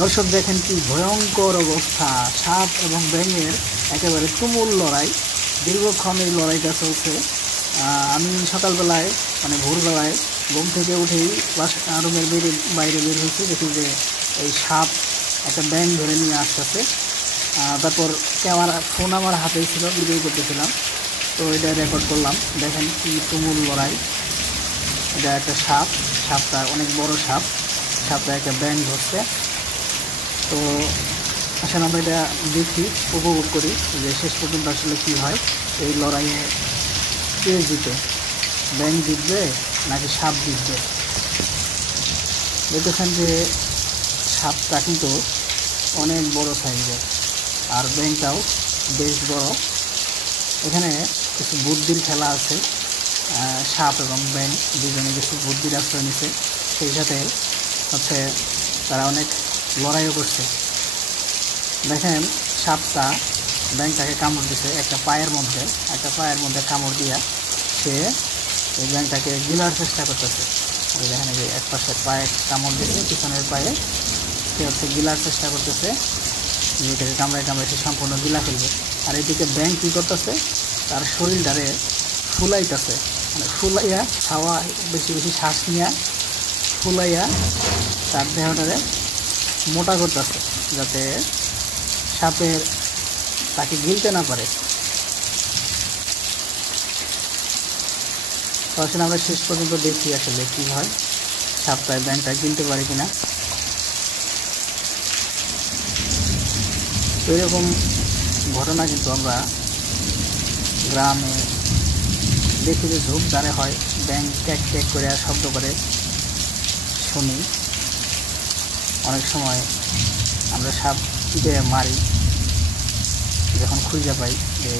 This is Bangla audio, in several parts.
দর্শক দেখেন কি ভয়ঙ্কর অবস্থা, সাপ এবং ব্যাঙের একেবারে তুমুল লড়াই। দীর্ঘক্ষণ এই লড়াইটা চলছে। আমি সকালবেলায় মানে ভোরবেলায় ঘুম থেকে উঠেই রুমের বাইরে বের হয়েছি, দেখি যে এই সাপ একটা ব্যাঙ ধরে নিয়ে আসতেছে। তারপর ফোন আমার হাতেই ছিল, ভিডিও করতেছিলাম, তো এটা রেকর্ড করলাম। দেখেন কি তুমুল লড়াই। এটা একটা সাপটা অনেক বড় সাপটা একটা ব্যাঙ ধরছে। তো আসলে আমরা এটা দেখি, উপভোগ করি যে শেষ পর্যন্ত আসলে কী হয়। এই লড়াইয়ে কে জিতে, ব্যাঙ জিতবে নাকি সাপ জিতবে। দেখতেছেন যে সাপটা কিন্তু অনেক বড় সাইজের, আর ব্যাঙটাও বেশ বড়। এখানে কিছু বুদ্ধির খেলা আছে। সাপ এবং ব্যাঙ দুজনে কিছু বুদ্ধির আশ্রয় নিছে, সেই সাথে হচ্ছে তারা অনেক লড়াইও করছে। দেখেন সাপটা ব্যাঙটাকে কামড় দিছে একটা পায়ের মধ্যে কামড় দিয়া সে এই ব্যাঙটাকে গিলার চেষ্টা করতেছে। দেখেন যে এক পাশের পায়ে কামড় দিছে, পিছনের পায়ে সে হচ্ছে গিলার চেষ্টা করতেছে, যেটাকে কামড়ায় সে সম্পূর্ণ গিলা ফেলবে। আর এদিকে ব্যাঙ কী করতেছে, তার শরীরটারে ফুলাইতেছে, মানে ফুলাইয়া খাওয়া বেশি শ্বাস নিয়ে ফুলাইয়া তার দেহটারে মোটা করতেছে, যাতে সাপের তাকে গিলতে না পারে। তো আসলে আমরা শেষ পর্যন্ত দেখি আসলে কী হয়, সাপটায় ব্যাঙটা গিলতে পারে কিনা। তো এরকম ঘটনা কিন্তু আমরা গ্রামে দেখি যে ঝোপঝাড়ে হয়, ব্যাঙ ক্যাক ক্যাক করে শব্দ করে শুনি। অনেক সময় আমরা সাপ পিটে মারি যখন খুঁজে পাই যে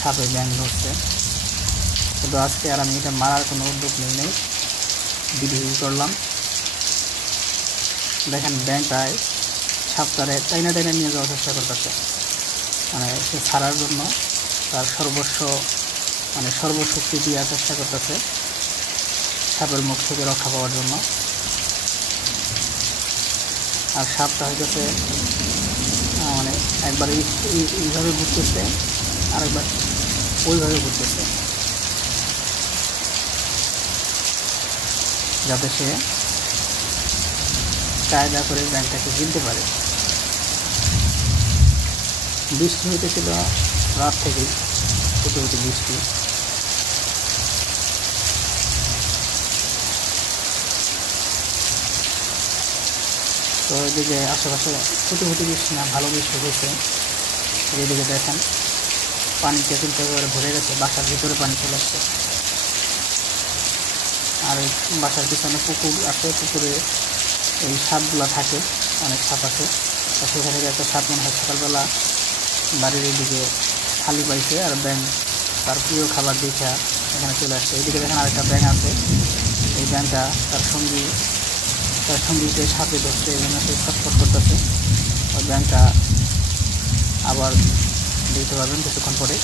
সাপে ব্যাঙ ধরছে। কিন্তু আজকে আর আমি এটা মারার কোনো উদ্যোগ নেই, ভিডিও করলাম। দেখেন ব্যাঙটায় সাপটারে টাইনা নিয়ে যাওয়ার চেষ্টা করতেছে, মানে সে ছাড়ার জন্য তার সর্বশক্তি দেওয়ার চেষ্টা করতেছে সাপের মুখ থেকে রক্ষা পাওয়ার জন্য। আর সাপটা হইতেছে মানে একবার এইভাবে ঘুরতেছে, আরেকবার ওইভাবে ঘুরতেছে, যাতে সে কায়দা করে ব্যাঙটাকে গিলতে পারে। বৃষ্টি হইতেছিল রাত থেকেই, প্রতি বৃষ্টি। তো এদিকে আশেপাশে প্রতি বৃষ্টি না, ভালো বৃষ্টি হয়েছে। এদিকে দেখেন পানিতে কিন্তু একেবারে ভরে গেছে, বাসার ভিতরে পানি চলে আসছে। আর বাসার পিছনে পুকুর আছে, পুকুরে এই সাপগুলা থাকে, অনেক সাপ আছে। সেখান থেকে একটা সাপ মনে হয় সকালবেলা বাড়ির এইদিকে খালি পাইছে, আর ব্যাঙ তার প্রিয় খাবার দেখা এখানে চলে আসছে। এইদিকে দেখেন আরেকটা ব্যাঙ আছে, এই ব্যাঙটা তার সঙ্গীকে সাপে ধরছে, এই জন্য সে ছটফট করতেছে। ওই ব্যাঙটা আবার দেখতে পাবেন কিছুক্ষণ পরে।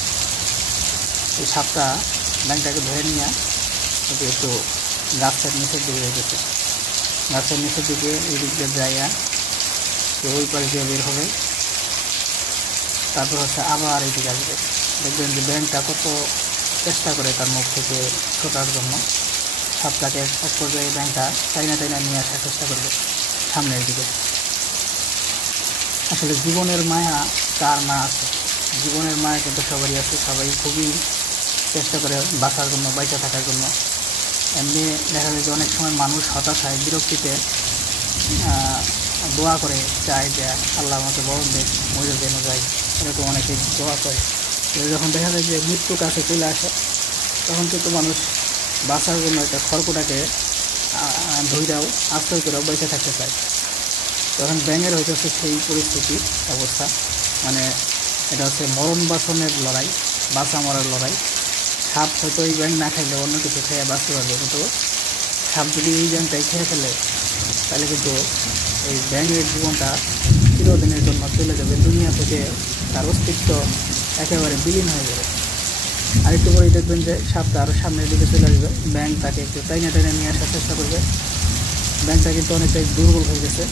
এই সাপটা ব্যাঙটাকে ধরে নিয়ে একটু গাছের নিচের দিকে হয়ে গেছে, গাছের নিচের দিকে এই দিক দিয়ে যাইয়া সে ওই পাশে দিয়ে বের হবে, তারপর হচ্ছে আবার এই দিকে আসবে। দেখবেন যে ব্যাঙটা কত চেষ্টা করে তার মুখ থেকে ছোটার জন্য। সাপটাকে এক পর্যায়ে ব্যাঙটা টাইনা নিয়ে আসার চেষ্টা করবে সামনের দিকে। আসলে জীবনের মায়া কার না আছে, জীবনের মায়া কিন্তু সবারই আছে, সবাই খুবই চেষ্টা করে বাঁচার জন্য, বাইচা থাকার জন্য। এমনি দেখা যায় যে অনেক সময় মানুষ হতাশায় বিরক্তিতে দোয়া করে, চায় যে আল্লাহ আমাকে বরণ দেখ, মরে যেন যায়, এরকম অনেকে দোয়া করে। যখন দেখা যায় যে মৃত্যু কাছে চলে আসে, তখন কিন্তু মানুষ বাঁচার জন্য একটা খড়কুটাকে ধৈরাও আশ্রয় করেও বেঁচে থাকতে চায়। তখন ব্যাঙের হইতেছে সেই পরিস্থিতি অবস্থা, মানে এটা হচ্ছে মরণ বাঁচনের লড়াই, বাঁচা মরার লড়াই। সাপ হয়তো এই ব্যাঙ না খাইলে অন্য কিছু খেয়ে বাঁচতে পারবে, কিন্তু সাপ যদি এই ব্যাঙটাই খেয়ে ফেলে তাহলে কিন্তু এই ব্যাঙের জীবনটা চিরদিনের জন্য চলে যাবে, দুনিয়া থেকে তার অস্তিত্ব একেবারে বিলীন হয়ে যাবে। আর একটু পরেই দেখবেন যে সাপটা আরও সামনের দিকে চলে আসবে, ব্যাঙ তাকে একটু টাইনা নিয়ে আসার চেষ্টা করবে। ব্যাঙটা কিন্তু অনেকটাই দুর্বল হয়ে গেছে,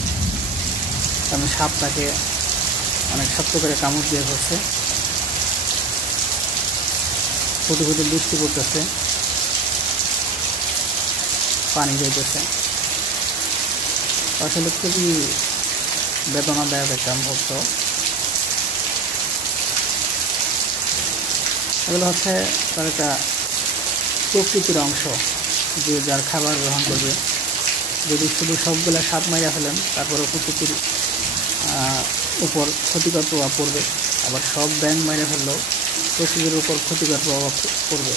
কারণ সাপ তাকে অনেক শক্ত করে কামড় দিয়ে ধরছে। ফুটে ফুটে বৃষ্টি পড়তেছে, পানি যাইতেছে। আসলে খুবই বেদনাদায়ক একটা মুহূর্ত। এগুলো হচ্ছে তার একটা প্রকৃতির অংশ, যে যার খাবার গ্রহণ করবে। যদি শুধু সবগুলা সাপ মাইরা ফেলেন, তারপরে প্রকৃতির উপর ক্ষতিকর প্রভাব পড়বে। আবার সব ব্যাঙ মাইরা ফেললেও প্রকৃতির উপর ক্ষতিকর প্রভাব পড়বে।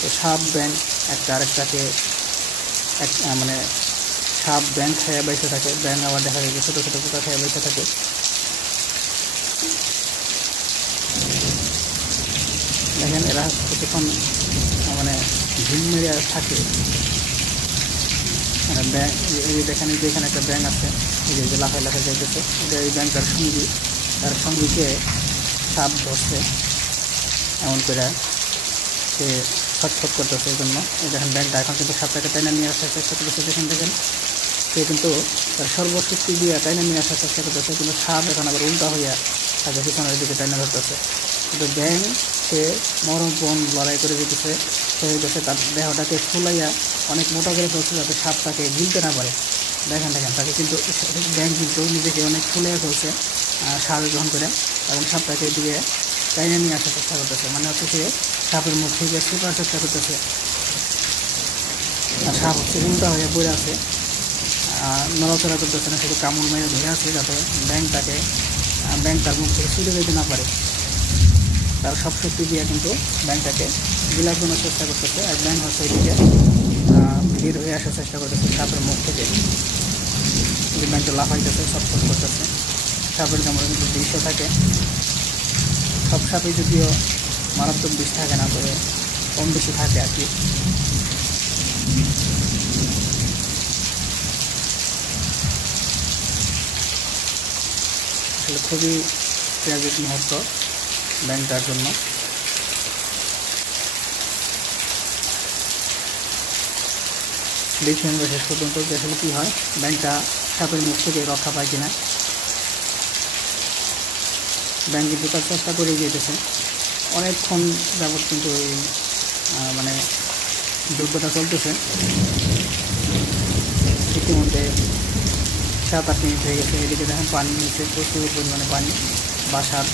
তো সাপ ব্যাঙ একটা আরেকটাকে মানে সাপ ব্যাঙ খেয়ে বেঁচে থাকে, ব্যাঙ আবার দেখা যায় ছোটো ছোটো পোকা খেয়ে বেঁচে থাকে। দেখেন এরা কিছুক্ষণ মানে ঝিল মেরে থাকে। মানে ব্যাঙ দেখেন, যেখানে একটা ব্যাঙ আছে, এই যে লাফায় লাফায় যাইতেছে, এটা এই ব্যাঙটার সঙ্গী। তার সঙ্গীকে সাপ ধরছে, এমন করে সে ছটফট করতেছে। এই জন্য এই দেখেন ব্যাঙটা এখন কিন্তু সাপটাকে টাইনা নিয়ে আসার চেষ্টা করতেছে। দেখেন সে কিন্তু তার সর্বশক্তি দিয়ে টাইনা নিয়ে আসার চেষ্টা করতেছে, কিন্তু সাপ এখন আবার উল্টা হইয়া তাকে পিছনের দিকে টাইনা ধরতেছে। কিন্তু ব্যাঙ সে মরণপণ লড়াই করে দিতেছে। সে হইতেছে তার দেহটাকে ফুলাইয়া অনেক মোটা করে ফেলছে, যাতে সাপ তাকে গিলতে না পারে। দেখেন তাকে কিন্তু ব্যাঙ কিন্তু নিজেকে অনেক ফুলিয়ে ফেলছে সাপ গ্রহণ করে, এবং সাপটাকে এদিকে টাইনা নিয়ে আসার চেষ্টা করতেছে। মানে হচ্ছে সে সাপের মুখ থেকে ছুটার চেষ্টা করতেছে, আর সাপ হচ্ছে উল্টা হয়ে বয়ে আছে, নড়াচড়া করতেছে না, শুধু কামড় মেরে ধরে আছে, যাতে ব্যাঙ তার মুখ থেকে ছুটে যেতে না পারে। তার সব শক্তি দিয়ে কিন্তু ব্যাঙটাকে গিলার জন্য চেষ্টা করতেছে, আর ব্যাঙ হচ্ছে এদিকে বের হয়ে আসার চেষ্টা করতেছে সাপের মুখ থেকে। ব্যাঙটা লাফাইতেছে, ছটফট করতেছে। সাপের কামড়ে কিন্তু বিষও থাকে। সব সাপই যদিও মারাত্মক বিষ থাকে না, তবে কম বেশি থাকে আর কি। আসলে খুবই ট্র্যাজিক মুহূর্ত ব্যাঙটার জন্য। দেখি আমরা শেষ পর্যন্ত যে আসলে কী হয়, ব্যাঙটা সাপের মুখ থেকে রক্ষা পায় কিনা। ব্যাঙ কিন্তু তার চেষ্টা করেই যেতেছে অনেকক্ষণ যাবৎ, কিন্তু এই মানে যুদ্ধটা চলতেছে। ইতিমধ্যে 7-8 মিনিট হয়ে গেছে। এদিকে দেখেন পানি নিচে প্রচুর পরিমাণে পানি, বাসার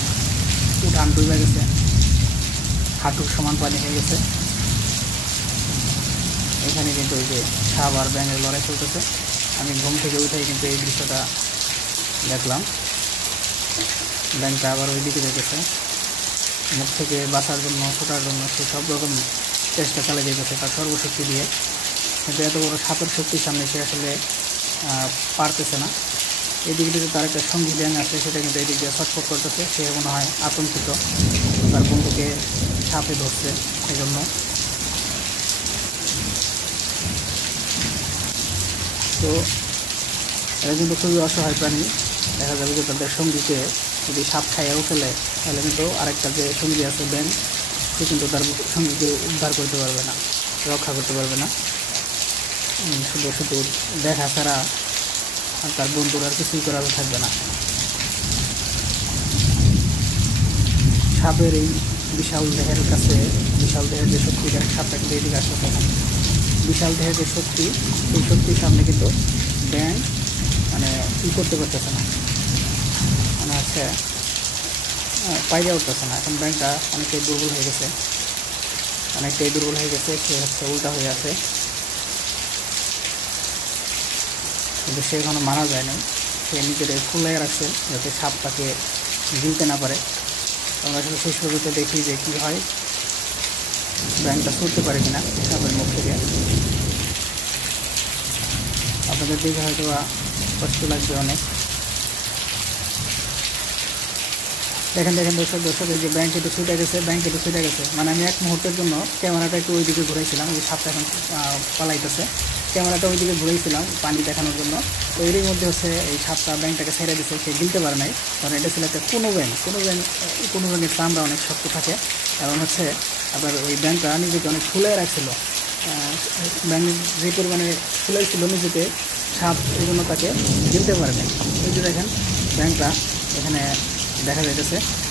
উঠান ডুবে গেছে, হাঁটুর সমান পানি হয়ে গেছে। এখানে কিন্তু ওই যে সাপ আর ব্যাঙের লড়াই চলতেছে। আমি ঘুম থেকে উঠেই কিন্তু এই দৃশ্যটা দেখলাম। ব্যাঙটা আবার ওই দিকে যেতেছে, মুখ থেকে বাঁচার জন্য, ছোটার জন্য সে সব রকম চেষ্টা চালিয়ে যেতেছে তার সর্বশক্তি দিয়ে। কিন্তু এত বড় সাপের শক্তির সামনে সে আসলে পারতেছে না। এদিকে যদি তার একটা সঙ্গী ব্যাঙ আছে, সেটা কিন্তু এদিক দিয়ে ছটফট করতেছে। সে মনে হয় আতঙ্কিত, তার বন্ধুকে সাপে ধরছে এই জন্য। তো এরা কিন্তু খুবই অসহায় প্রাণী। দেখা যাবে যে তাদের সঙ্গীকে যদি সাপ খাইয়াও ফেলে, তাহলে কিন্তু আরেকটা যে সঙ্গী আছে ব্যাঙ, সে কিন্তু তার সঙ্গীকে উদ্ধার করতে পারবে না, রক্ষা করতে পারবে না। শুধু দেখা ছাড়া তার বন্ধুরা আর কিছুই করার থাকবে না। সাপের এই বিশাল দেহের কাছে, বিশাল দেহের যে শক্তি, সাপটা কিন্তু এদিকে আসতে থাকে। বিশাল দেহের যে শক্তি, সেই শক্তির সামনে কিন্তু ব্যাঙ মানে কী করতে পারতেছে না, মানে হচ্ছে পাইরে উঠতেছে না। এখন ব্যাঙটা অনেকটাই দুর্বল হয়ে গেছে, সে হচ্ছে উল্টা হয়ে আছে। কিন্তু সে এখনো মারা যায়নি, সে নিজের ফুলাই রাখছে যাতে সাপ তাকে গিলতে না পারে। আমরা আসলে শেষ পর্যন্ত দেখি যে কী হয়, ব্যাঙটা ছুটতে পারে কিনা সাপের মুখ থেকে। আপনাদের দেখে হয়তো কষ্ট লাগবে অনেক। দেখেন দর্শক এই যে ব্যাংক একটু ছুটে গেছে, মানে আমি এক মুহূর্তের জন্য ক্যামেরাটা একটু ওই দিকে ঘুরাইছিলাম, ওই সাপটা এখন পালাইতেছে, ক্যামেরাটা ওই দিকে ঘুরাইছিলাম পানি দেখানোর জন্য। তো এরই মধ্যে হচ্ছে এই সাপটা ব্যাংকটাকে ছেড়ে দিচ্ছে, সে গিলতে পারে নাই, কারণ এটা ছিল একটা কোনো ব্যাঙের চামড়া অনেক শক্ত থাকে, এবং হচ্ছে আবার ওই ব্যাংকটা নিজেকে অনেক ফুলে রাখছিল। ব্যাংক যে পরিমাণে ফুলাইছিল নিজেকে, সাপ এই জন্য তাকে গিলতে পারে নাই। এই যে দেখেন ব্যাংকটা এখানে দেখা যাইতেছে।